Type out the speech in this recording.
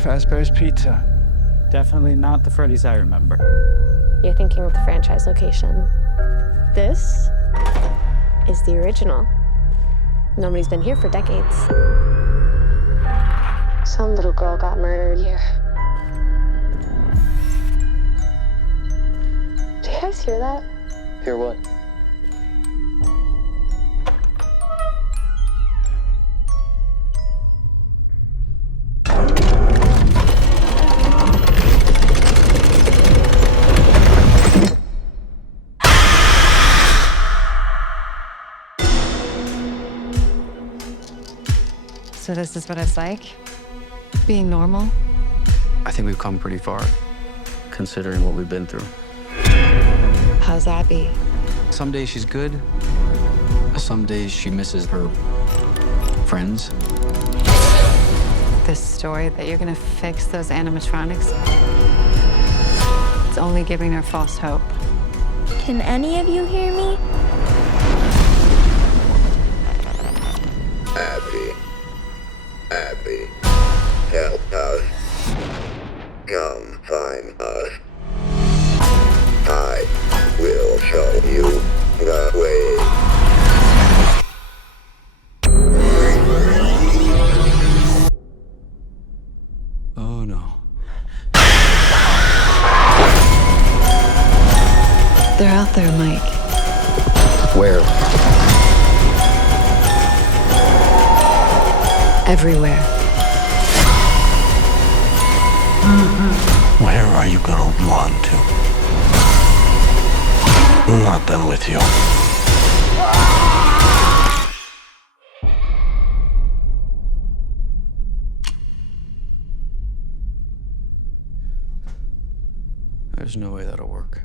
Fazbear's Pizza. Definitely not the Freddy's I remember. You're thinking of the franchise location. This is the original. Nobody's been here for decades. Some little girl got murdered here. Do you guys hear that? Hear what? So this is what it's like? Being normal? I think we've come pretty far, considering what we've been through. How's that be? Some days she's good. Some days she misses her friends. This story that you're gonna fix those animatronics? It's only giving her false hope. Can any of you hear me? Abby, help us. Come find us. I will show you the way. Oh, no. They're out there, Mike. Where? Everywhere. Where are you gonna run to? I'm not done with you. There's no way that'll work.